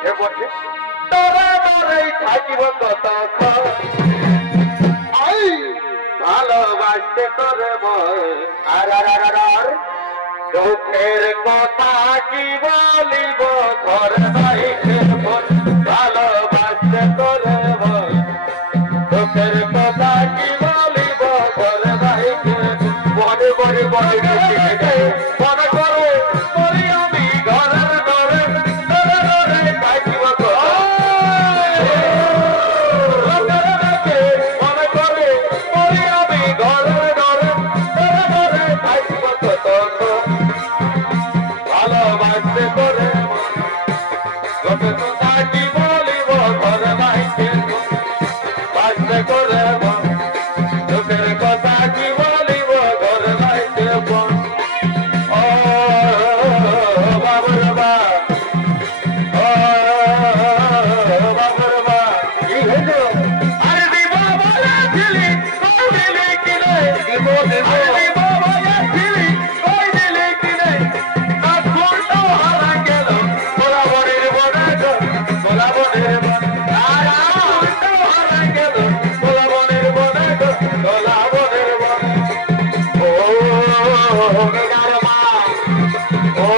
বসে বসে তোরা তোরাই থাকিব ততক্ষণ ভালোবাসতে তোরে আর দুঃখের কথা কি বলিব ঘর বাইরের মন ভালোবাসতে তোরে দুঃখের কথা কি বলিব ঘর বাইরের বড় বড় বড় মনে করো বলি আমি ঘরের ঘরে তোরে ঘরে থাকিব মনে করে বলি আমি ঘরের ঘরে তোরে ঘরে থাকিব ভালোবাসতে তোরে লোকের কথা কি বলিব ঘর বাইরের বাসতে করে লোকের কথা কি বলিব ঘর বাইরের ও বাবুর বা ও বাবুর বা কি হইল আরে দিব বলেছিলি কই দিলি কি রে দিব দিব দিব বলেছিলি কই দিলি কি রে না ফুলটো হারা গেল গোলাবনের বনে গোলাবনের বনে আর ফুলটো হারা গেল গোলাবনের বনে গোলাবনের বনে ও মেঘার মা ও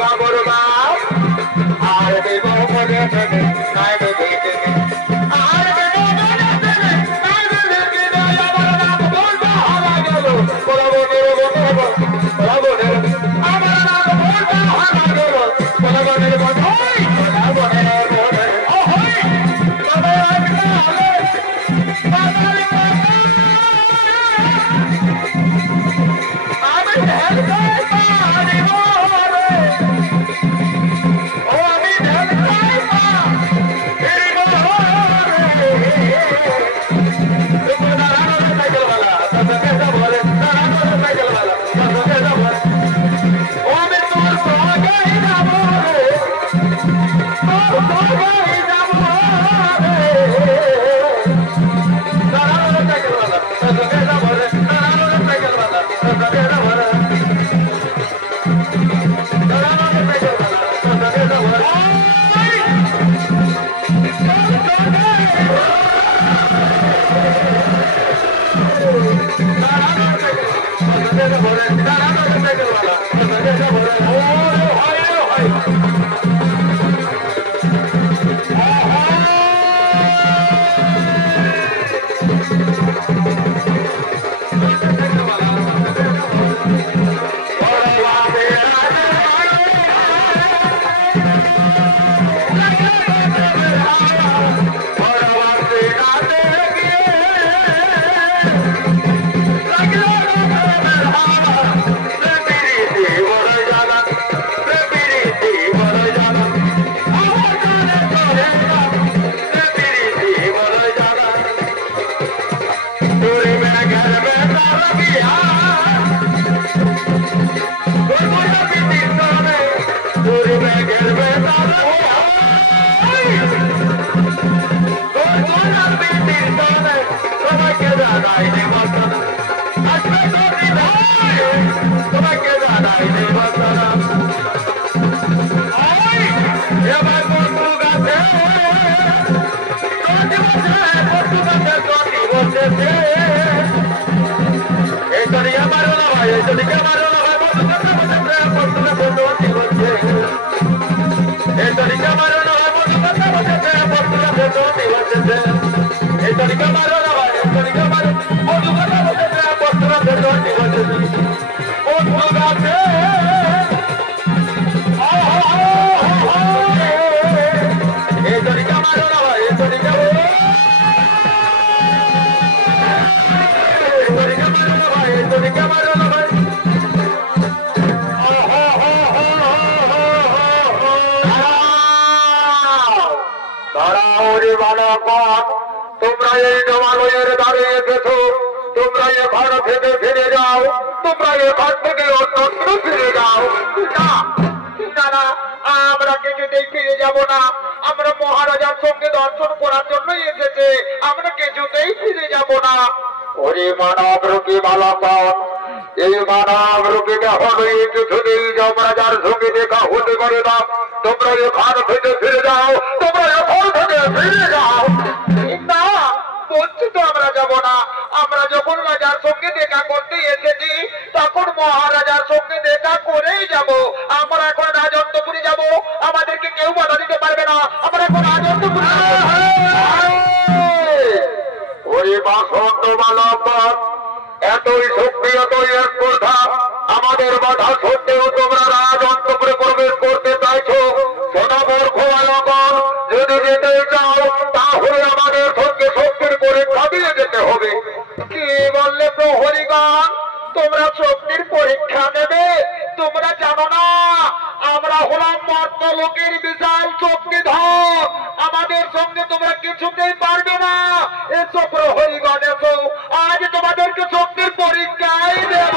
বাবুর মা আর দেব মনে থেকে নাই দেখে আর দেব মনে থেকে নাই দেখে আমার নাম বলবো হারা গেল গোলাবনের বনে গোলাবনের আমার নাম বলবো হারা গেল গোলাবনের বনে গোলাবনের বনে ও হই তবে একটা হলে বাঙালি আমি ঢেলকাই পারিব রে ও আমি ঢেলকাই পারিব রে তুমি দাঁড়ানো সাইকেলওয়ালা তোকে বলে দাঁড়ানো সাইকেলওয়ালা তোকে বলে ও আমি তোর সঙ্গেই যাব রে তোর সঙ্গেই যাব রে দাঁড়ানো সাইকেলওয়ালা তোকে বলে দাঁড়ানো সাইকেলওয়ালা তোকে বলে তোমরা এই জমালয়ের দ্বারে এসেছো তোমরা এ ঘর থেকে ফিরে যাও তোমরা এ ঘর থেকে অন্যত্র ফিরে যাও না না আমরা কিছুতেই ফিরে যাব না আমরা মহারাজার সঙ্গে দর্শন করার জন্য এসেছে আমরা কিছুতেই ফিরে যাব না ওরে মানব রূপী বালকন এই মানব রূপীকে হলো এই কিছুদিন যমরাজার সঙ্গে দেখা হতে পারে না। তোমরা এখান থেকে ফিরে যাও, তোমরা এখান থেকে ফিরে যাও। না বলছি তো আমরা যাব না। আমরা যখন রাজার সঙ্গে দেখা করতে এসেছি তখন মহারাজার সঙ্গে দেখা করেই যাব। আমরা এখন রাজন্তপুরে যাব, আমাদেরকে কেউ বাধা দিতে পারবে না। আমরা এখন রাজন্তপুরে ওই বাসন্ত মানব এতই শক্তি এতই এক কথা আমাদের বাধা সত্ত্বেও তোমরা রাজন্তপুরে প্রবেশ করতে চাইছো। সোনাবর খোয়ালগণ যদি যেতে চাও তাহলে আমাদের সঙ্গে শক্তির পরীক্ষা দিয়ে যেতে হবে। কি বললে প্রহরীগণ, তোমরা শক্তির পরীক্ষা নেবে? তোমরা জানো না আমরা হলাম মর্তলোকের বিশাল শক্তিধর, আমাদের সঙ্গে তোমরা কিছুতেই পারবে না। এসো প্রহরীগণ এসো, আজ তোমাদেরকে শক্তির পরীক্ষাই দেব।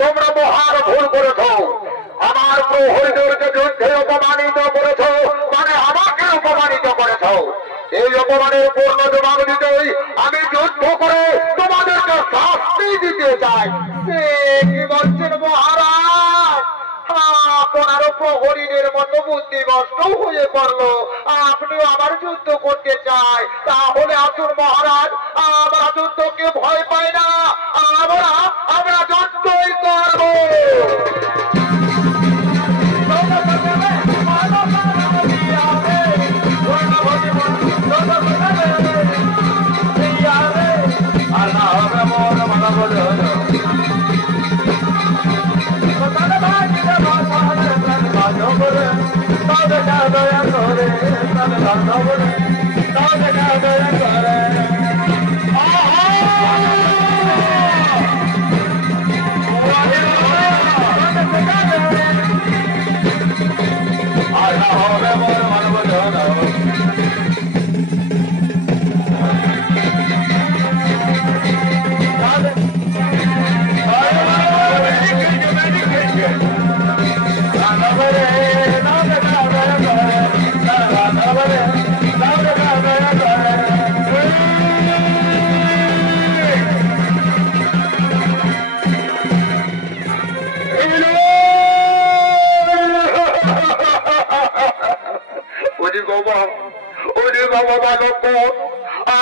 তোমরা মহান ভুল করেছ। আমার প্রহরীদেরকে যুদ্ধে অপমানিত করেছ, মানে আমাকে অপমানিত করেছ। এই অপমানের পূর্ণ জবাব দিতেই আমি যুদ্ধ করে তোমাদেরকে শাস্তি দিতে চাই। কি বলছেন মহারাজ? আপনার প্রহরীদের মতো বুদ্ধিগ্রস্ত হয়ে পড়লো, আপনিও আমার যুদ্ধ করতে চাই? তাহলে আসুন মহারাজ, আমরা যুদ্ধকে ভয় পাই না, আমরা যুদ্ধই করবো।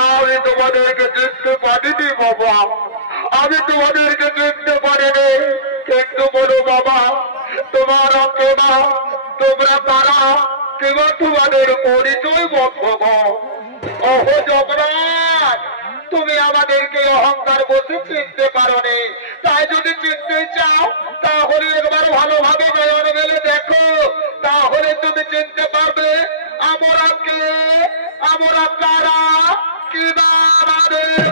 আমি তোমাদেরকে জিততে পারিনি বাবা, আমি তোমাদেরকে জিততে পারিনি। কিন্তু বলো বাবা, তোমার কেবা, তোমরা কারা, কেবা তোমাদের পরিচয় বক্তব্য। ওহ জগন্নাথ, তুমি আমাদেরকে অহংকার বসে চিনতে পারোনি। তাই যদি চিনতে চাও তাহলে একবার ভালোভাবে নয়ন মেলে দেখো, তাহলে তুমি চিনতে পারবে আমরা কে, আমরা কারা, কিবা আমাদের